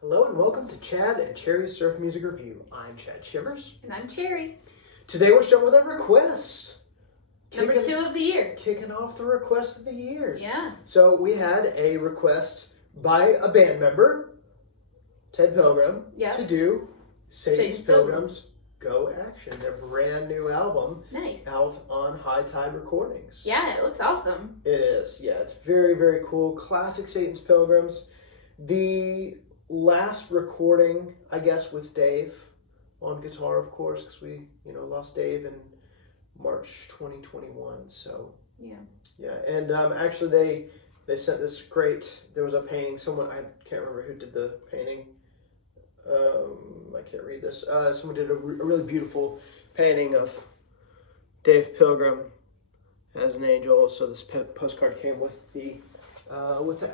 Hello and welcome to Chad and Cherry's Surf Music Review. I'm Chad Shivers. And I'm Cherry. Today we're starting with a request. Number 2 of the year. Kicking off the request of the year. Yeah. So we had a request by a band member, Ted Pilgrim, to do Satan's Pilgrims Go Action, their brand new album. Nice. Out on High Tide Recordings. Yeah, it looks awesome. It is. Yeah, it's very, very cool. Classic Satan's Pilgrims. The last recording, I guess, with Dave on guitar, of course, because we, lost Dave in March 2021. So yeah, and actually they sent this great. There was a painting. Someone, I can't remember who did the painting. I can't read this. Someone did a really beautiful painting of Dave Pilgrim as an angel. So this postcard came with the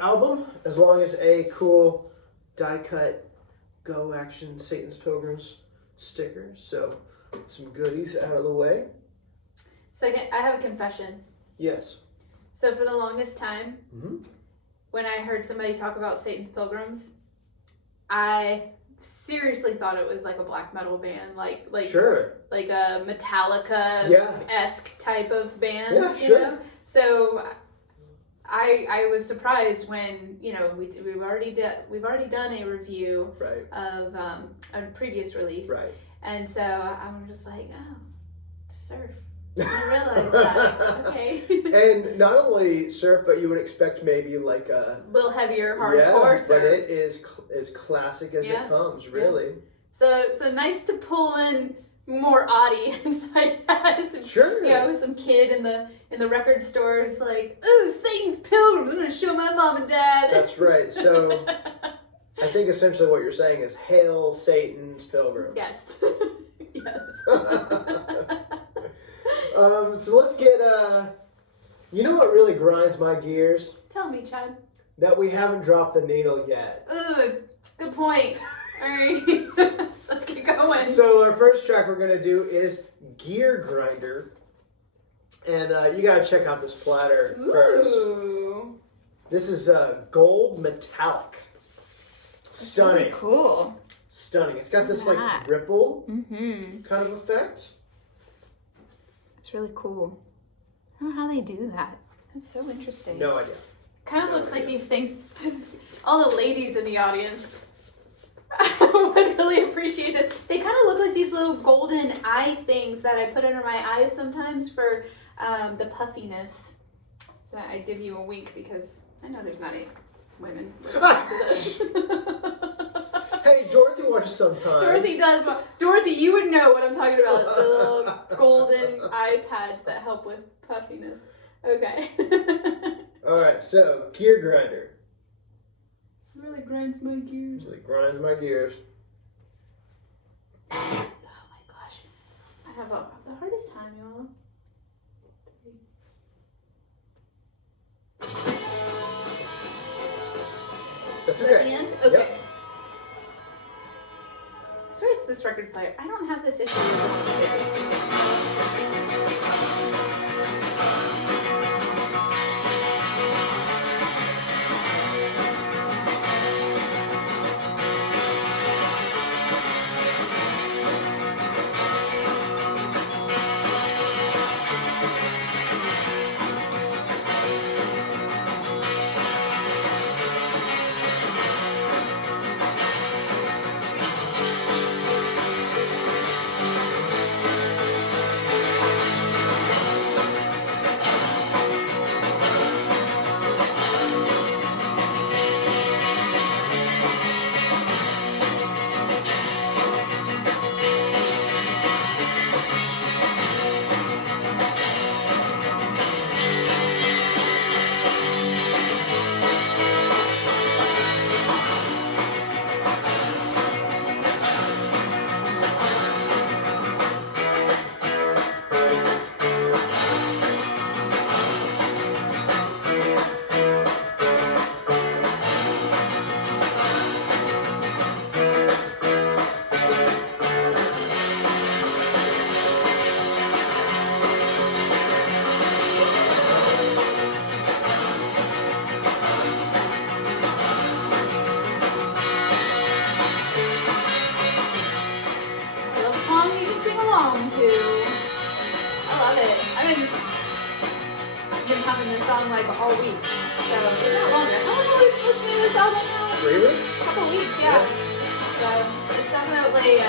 album, as long as a cool die cut Go Action Satan's Pilgrims sticker. So some goodies out of the way. So I have a confession. Yes. So for the longest time, when I heard somebody talk about Satan's Pilgrims, I seriously thought it was like a black metal band, like sure, like a Metallica-esque type of band. Yeah, sure. You know? So I was surprised when we've already done a review of a previous release, and so I'm just like, oh, surf. I realize that. Okay. And not only surf, but you would expect maybe like a little heavier hardcore surf. But it is as classic as it comes, really. So nice to pull in more audience, I guess. Sure. Some kid in the record stores like, ooh, Satan's Pilgrims, I'm gonna show my mom and dad. That's right. So I think essentially what you're saying is hail Satan's Pilgrims. Yes. Yes. So let's get, you know what really grinds my gears? Tell me, Chad. That we haven't dropped the needle yet. Ooh, good point. All right, let's get going. So our first track we're going to do is Gear Grinder. And you got to check out this platter first. Ooh. This is gold metallic. Stunning. Really cool. Stunning. It's got this like ripple kind of effect. It's really cool. I don't know how they do that. That's so interesting. No idea. Kind of looks like these things. All the ladies in the audience would really appreciate this. They kind of look like these little golden eye things that I put under my eyes sometimes for the puffiness. So I give you a wink because I know there's not any women listening to this. Hey, Dorothy watches sometimes. Dorothy does. Dorothy, you would know what I'm talking about. The little golden eye pads that help with puffiness. Okay. All right, so Gear Grinder. It really grinds my gears. Really grinds my gears. Oh my gosh. I have the hardest time, y'all. That's Is okay. that the end? Okay. Yep. So where's this record player? I don't have this issue upstairs. been having this song like all week. So if not longer. How long have we been listening to this album now? 3 weeks? A couple weeks, yeah. So it's definitely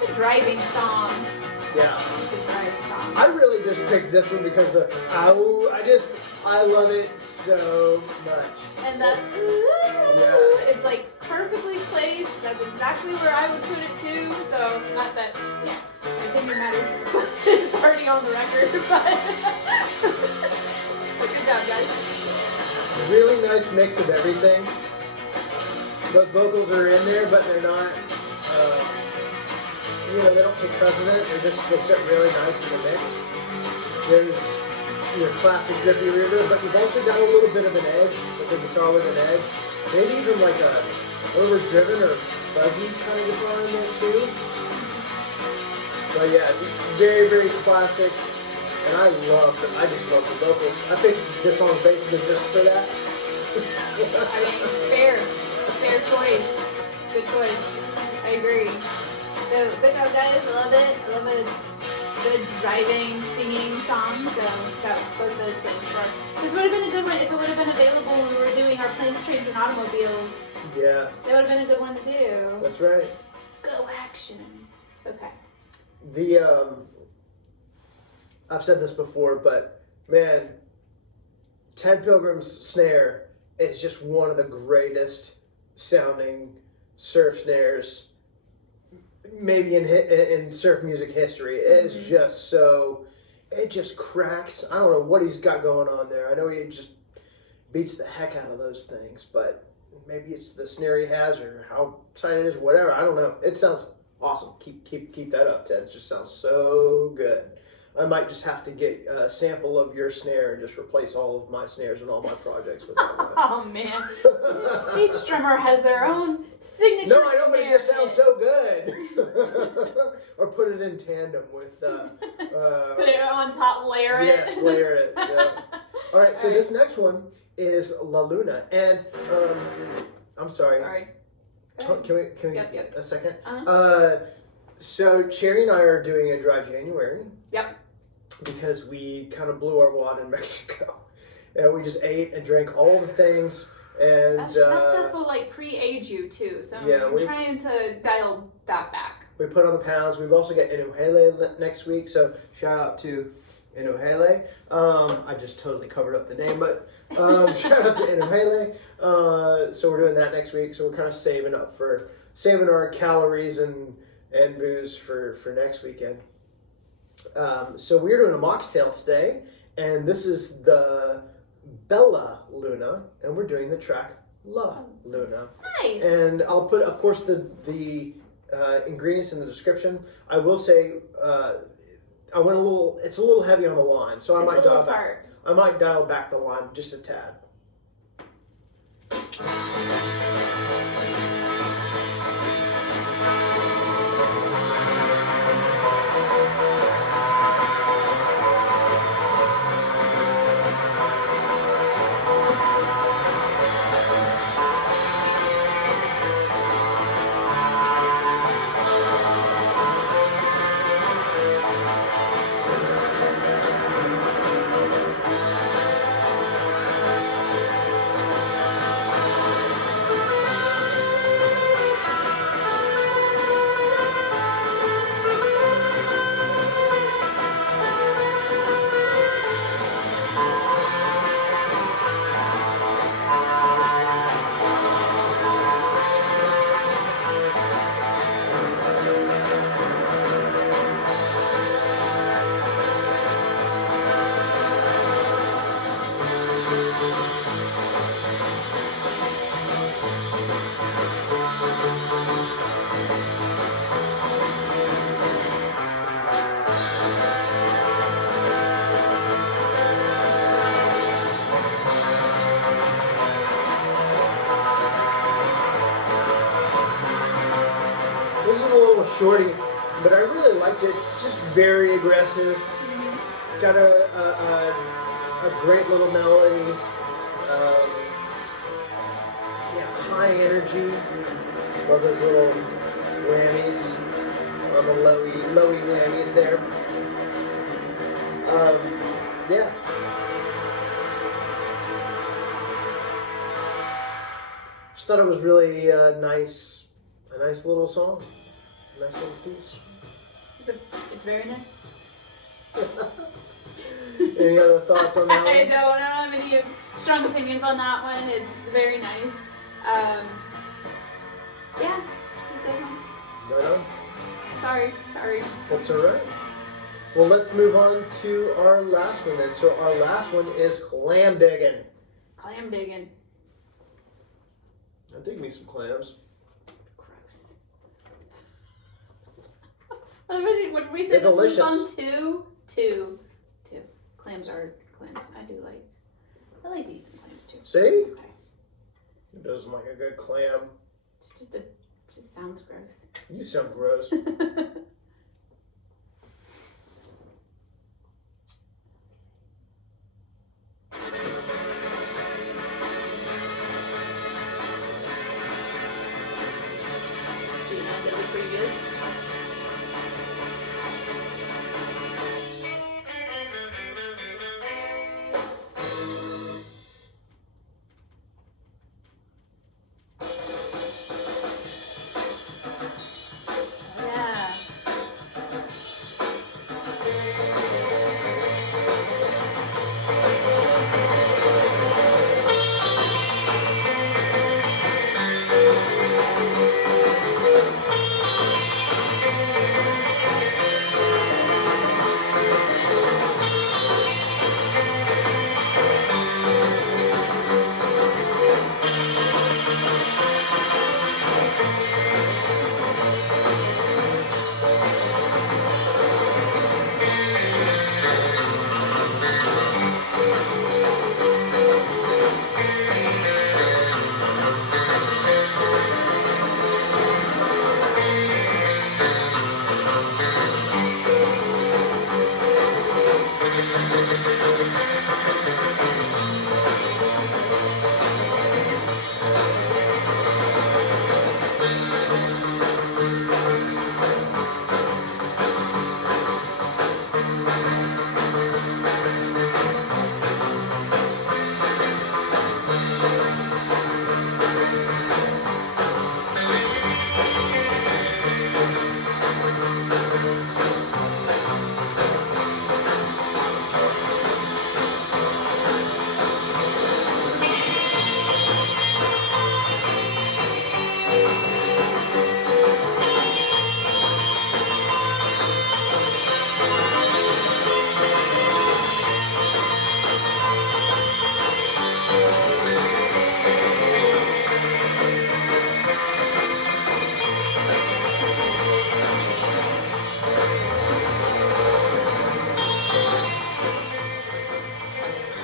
it's a driving song. Yeah. It's a driving song. I really just picked this one because I love it so much. And that Yeah. it's like perfectly placed. That's exactly where I would put it too. So not that, yeah, my opinion matters. It's already on the record, but good job, guys. Really nice mix of everything. Those vocals are in there, but they're not, they don't take precedent. They sit really nice in the mix. There's your classic drippy river, but you've also got a little bit of an edge, like a guitar with an edge. Maybe even like a overdriven or fuzzy kind of guitar in there too. But yeah, just very, very classic. And I just love the vocals. I picked this song basically just for that. I mean, fair. It's a fair choice. It's a good choice. I agree. So good job, guys. I love it. I love a good driving, singing song. So it's got both those things for us. This would have been a good one if it would have been available when we were doing our planes, trains, and automobiles. Yeah. That would have been a good one to do. That's right. Go action. Okay. I've said this before, but man, Ted Pilgrim's snare is just one of the greatest sounding surf snares, maybe in surf music history. It is just it just cracks. I don't know what he's got going on there. I know he just beats the heck out of those things, but maybe it's the snare he has or how tight it is, whatever. I don't know. It sounds awesome. Keep that up, Ted. It just sounds so good. I might just have to get a sample of your snare and just replace all of my snares and all my projects with that one. Oh man. Each drummer has their own signature No, I know, but it snare just sounds so good. Or put it in tandem with... put it on top, layer it. Yes, layer it. Yeah. All right, so this next one is La Luna. And, I'm sorry. Sorry. Can we Yep. a second? Uh-huh. So Cherry and I are doing a dry January. Yep. Because we kind of blew our wad in Mexico. And we just ate and drank all the things. And That stuff will like pre-age you too. So I'm trying to dial that back. We put on the pounds. We've also got Inuhele next week. So shout out to Inuhele. I just totally covered up the name, but shout out to Inuhele. So we're doing that next week. So we're kind of saving our calories and booze for next weekend. So we're doing a mocktail today, and this is the Bella Luna, and we're doing the track La Luna. Nice. And I'll put, of course, the ingredients in the description. I will say, it's a little heavy on the lime, so I might dial back the lime just a tad. This is a little shorty, but I really liked it. It's just very aggressive. Got a great little melody. High energy. Love those little whammies on the lowy whammies there. Yeah. Just thought it was really nice, a nice little song, a nice little piece. It's very nice. Any other thoughts on that one? I don't have any strong opinions on that one. It's very nice. Yeah, good one. Right on. Sorry. That's all right. Well, let's move on to our last one then. So our last one is Clam Diggin. Clam Diggin. I dig me some clams. Gross. When we said They're this was on delicious. two. Clams are clams. I like to eat some clams too. See? Okay. Who doesn't like a good clam? It just sounds gross. You sound gross. See, I did the previous. Yeah.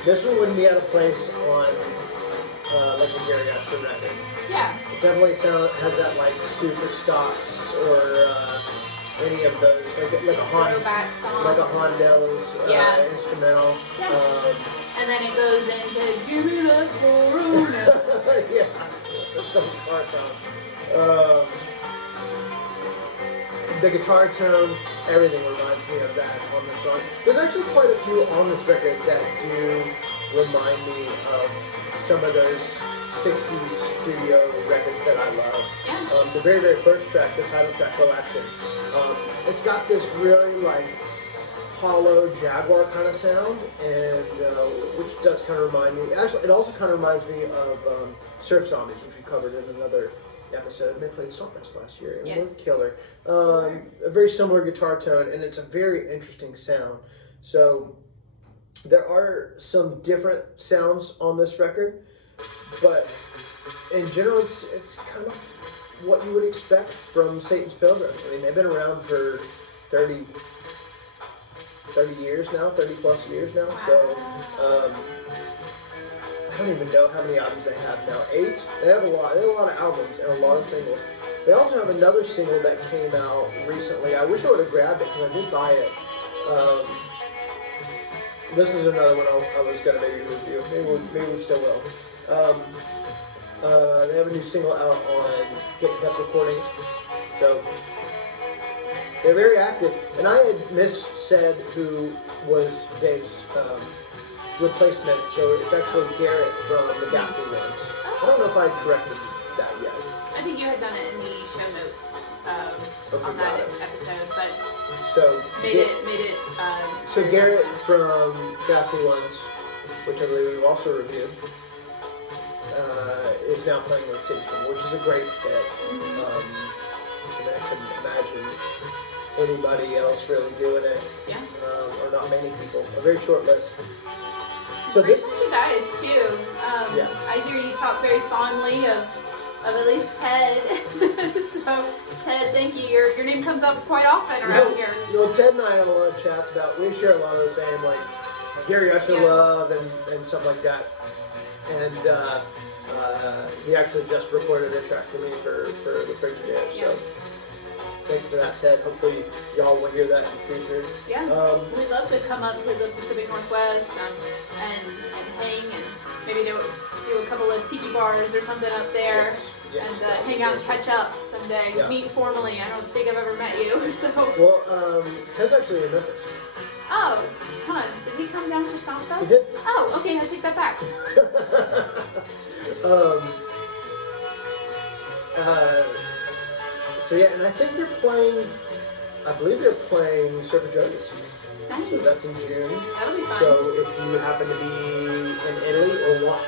This one wouldn't be out of place on like a Gary Ashton record. Yeah. It definitely has that like super stocks or any of those like a Throwback song. like a Hondel's Yeah. instrumental. Yeah. And then it goes into Give Me That Corona. Yeah, that's some guitar tone. The guitar tone, everything reminds me of that on this song. There's actually quite a few on this record that do remind me of some of those 60s studio records that I love. Yeah. The very, very first track, the title track, Go Action, it's got this really like hollow Jaguar kind of sound, and which does kind of remind me. Actually, it also kind of reminds me of Surf Zombies, which we covered in another episode, and they played Stomp last year, and Yes. were killer. A very similar guitar tone, and it's a very interesting sound. So there are some different sounds on this record, but in general, it's kind of what you would expect from Satan's Pilgrims. I mean, they've been around for 30 years now, 30 plus years now. So I don't even know how many albums they have now. 8? They have a lot. They have a lot of albums and a lot of singles. They also have another single that came out recently. I wish I would have grabbed it because I did buy it. This is another one I was going to maybe review. Maybe we still will. They have a new single out on Get Pep Recordings. So They're very active. And I had said who was Dave's replacement, so it's actually Garrett from the Gaffney Ones. I don't know if I corrected that yet. I think you had done it in the show notes on that episode, but so made it. So Garrett from Gaffney Ones, which I believe we've also reviewed, is now playing with City, which is a great fit. And I couldn't imagine anybody else really doing it. Yeah. Or not many people. A very short list. So Great this, bunch of guys too. Yeah. I hear you talk very fondly of at least Ted. So Ted, thank you. Your name comes up quite often around here. Ted and I have a lot of chats about. We share a lot of the same, like Gary Usher love and stuff like that. And he actually just recorded a track for me for the Frigidaire. So thank you for that, Ted. Hopefully y'all will hear that in the future. Yeah. We'd love to come up to the Pacific Northwest and hang and maybe do a couple of tiki bars or something up there. Yes, and hang out and catch up someday. Yeah. Meet formally. I don't think I've ever met you. So. Well, Ted's actually in Memphis. Oh, hold on. Did he come down for Stomp Fest? He did. Oh, okay. I take that back. So yeah, and I think they're playing. I believe they're playing Surfer Jody's. Nice. So that's in June. That'll be fun. So if you happen to be in Italy or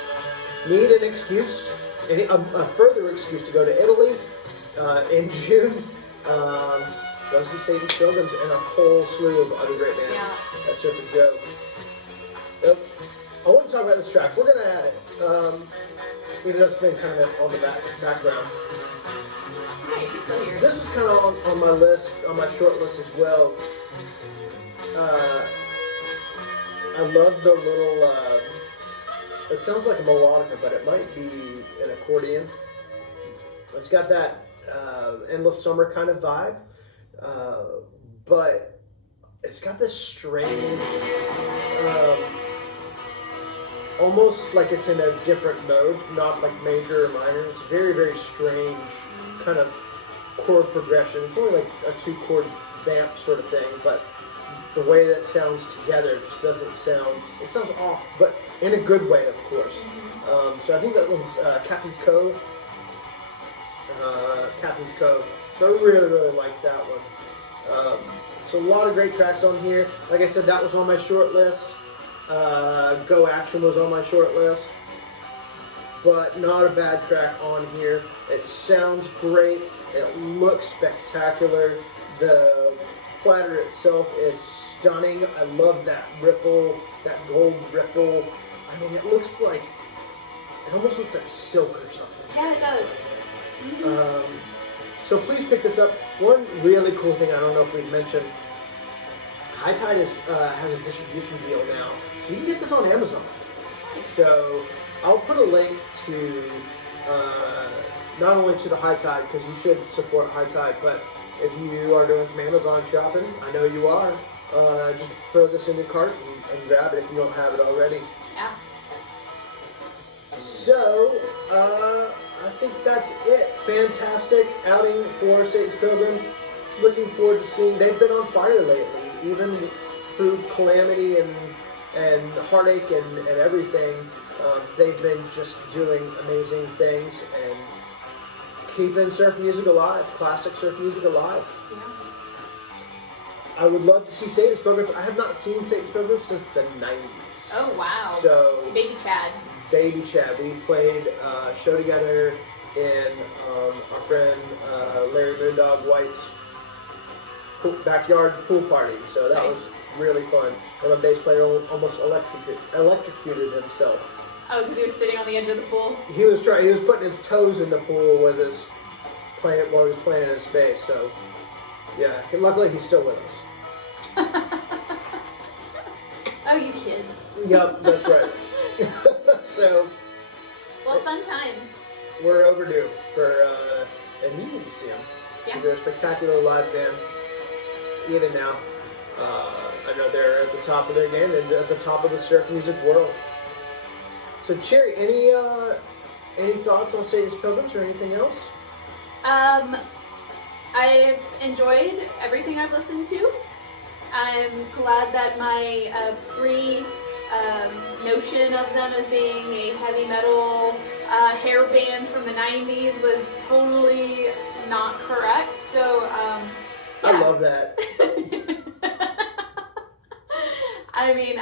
need an excuse, a further excuse to go to Italy in June, go see Satan's Pilgrims and a whole slew of other great bands. Yeah. That's Surfer Joe. I want to talk about this track. We're gonna add it, even though it's been kind of on the background. Okay, you're still here. This was kind of on my list, on my short list as well. I love the little. It sounds like a melodica, but it might be an accordion. It's got that endless summer kind of vibe, but it's got this strange. Almost like it's in a different mode, not like major or minor. It's very, very strange kind of chord progression. It's only like a 2-chord vamp sort of thing, but the way that sounds together just doesn't sound, it sounds off, but in a good way, of course. So I think that one's Captain's Cove. Captain's Cove. So I really, really like that one. So a lot of great tracks on here. Like I said, that was on my short list. Go Action was on my short list, but not a bad track on here. It sounds great. It looks spectacular. The platter itself is stunning. I love that ripple, that gold ripple. I mean, it looks like, it almost looks like silk or something. Yeah, it does. Mm-hmm. So please pick this up. One really cool thing, I don't know if we mentioned, High Tide has a distribution deal now, so you can get this on Amazon. Nice. So I'll put a link to not only to the High Tide, because you should support High Tide, but if you are doing some Amazon shopping, I know you are, just throw this in your cart and grab it if you don't have it already. Yeah. So I think that's it. Fantastic outing for Satan's Pilgrims. Looking forward to seeing. They've been on fire lately. Even through calamity and heartache and everything, they've been just doing amazing things and keeping surf music alive, classic surf music alive. Yeah. I would love to see Satan's Pilgrims. I have not seen Satan's Pilgrims since the 90s. Oh, wow. So, Baby Chad. Baby Chad. We played a show together in our friend Larry Moondog White's backyard pool party, so that was really fun. And my bass player almost electrocuted himself. Oh, because he was sitting on the edge of the pool? He was putting his toes in the pool with his while he was playing his bass, so yeah, luckily he's still with us. Oh, you kids. Yep, that's right. So Well, fun times. we're overdue for and you need to see them. Yeah. They're a spectacular live band. Even now, I know they're at the top of their game and at the top of the surf music world. So, Cherry, any thoughts on Satan's Pilgrims or anything else? I've enjoyed everything I've listened to. I'm glad that my notion of them as being a heavy metal hair band from the 90s was totally not correct. So, yeah. I love that. I mean,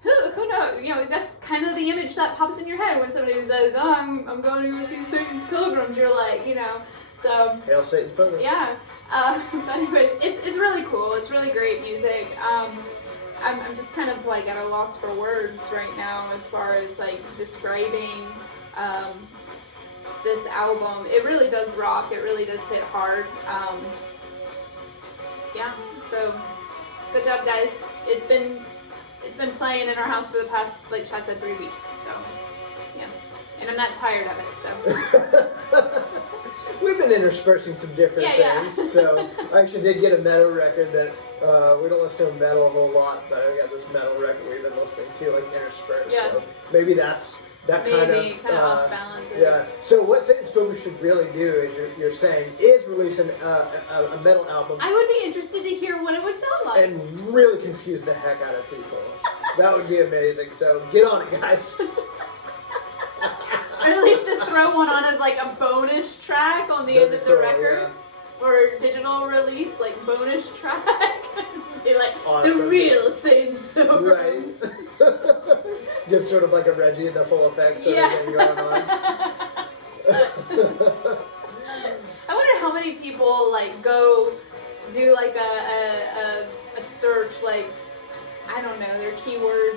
who knows? You know, that's kind of the image that pops in your head when somebody says, "Oh, I'm going to go see Satan's Pilgrims." You're like, you know, so. Hail Satan's Pilgrims. Yeah. But anyways, it's really cool. It's really great music. I'm just kind of like at a loss for words right now as far as like describing this album. It really does rock. It really does hit hard. Yeah. So good job, guys. It's been playing in our house for the past, like Chad said, 3 weeks. So yeah, and I'm not tired of it. So. We've been interspersing some different things. So I actually did get a metal record that we don't listen to metal a whole lot, but I got this metal record we've been listening to, like interspersed. Yeah. So maybe that's that kind of off balance. Yeah. So what Satan's Pilgrims should really do is you're saying is release a metal album. I would be interested to hear what it would sound like. And really confuse the heck out of people. That would be amazing. So get on it, guys. Or at least just throw one on as like a bonus track on the end of the record. Yeah. Or digital release, like bonus track. Be like, awesome. The real Satan's Pilgrims. Right. Get sort of like a Reggie in the full effects sort of thing going on. I wonder how many people like go do like a search, like, I don't know, their keyword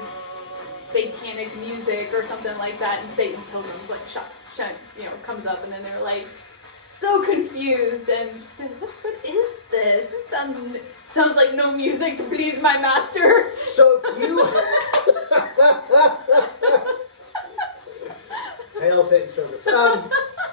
satanic music or something like that, and Satan's Pilgrims like comes up, and then they're like so confused and just like, what is this? This sounds like no music to please my master. So if you Hail Satan's Pilgrims.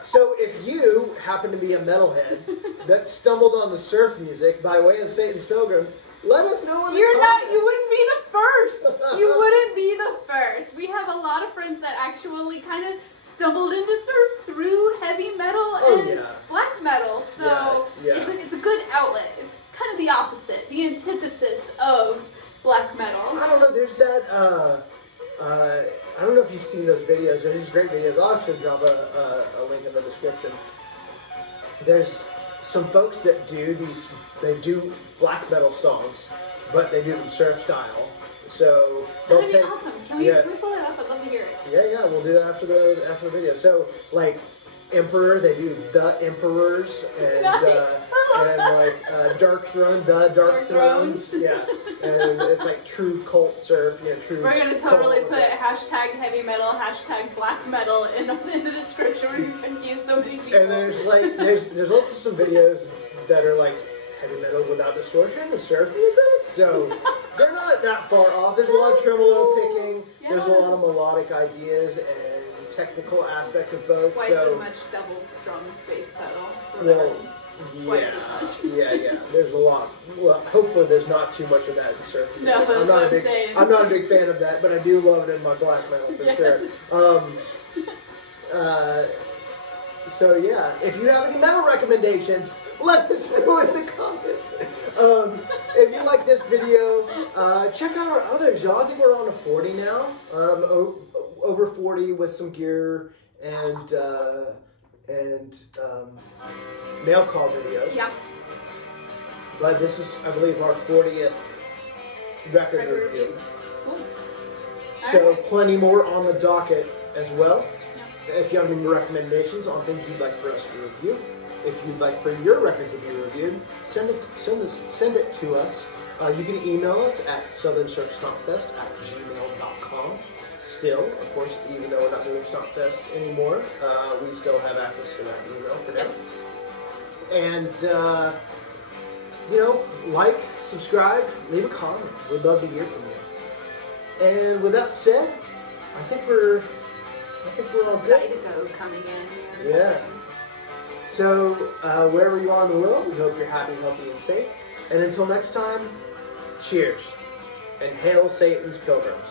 So if you happen to be a metalhead that stumbled on the surf music by way of Satan's Pilgrims, let us know in the comments. You wouldn't be the first. You wouldn't be the first. We have a lot of friends that actually kind of stumbled into surf through heavy metal and black metal. So it's a good outlet. It's kind of the opposite, the antithesis of black metal. I don't know, there's that, I don't know if you've seen those videos. There's these great videos. I'll actually drop a link in the description. There's some folks that they do black metal songs, but they do them surf style. So that'd be awesome. Can we pull that up? I'd love to hear it. Yeah, we'll do that after the video. So like Emperor, they do the Emperors, and nice. And like Dark Throne, the Dark Thrones. Yeah, and it's like true cult surf. True. We're gonna totally put hashtag heavy metal, hashtag black metal in the description. We're gonna confuse so many people. And there's also some videos that are like heavy metal without distortion, the surf music. So they're not that far off. There's a lot of tremolo picking. Yeah. There's a lot of melodic ideas and technical aspects of both. Twice as much double drum bass pedal. Well, twice as much. yeah. There's a lot. Well, hopefully there's not too much of that in surf music. No, that's what I'm saying. I'm not a big fan of that, but I do love it in my black metal for sure. So yeah, if you have any metal recommendations, let us know in the comments. If you like this video, check out our others, y'all. I think we're on a 40 now. Over 40 with some gear and mail call videos. Yeah. But this is, I believe, our 40th record review. Cool. So plenty more on the docket as well. If you have any recommendations on things you'd like for us to review, if you'd like for your record to be reviewed, send it to us. You can email us at southernsurfstompfest@gmail.com. Still, of course, even though we're not doing Stompfest anymore, we still have access to that email for now. And like, subscribe, leave a comment. We'd love to hear from you. And with that said, I think we're all good. Zydeco coming in. Yeah. So, wherever you are in the world, we hope you're happy, healthy, and safe. And until next time, cheers. And hail Satan's Pilgrims.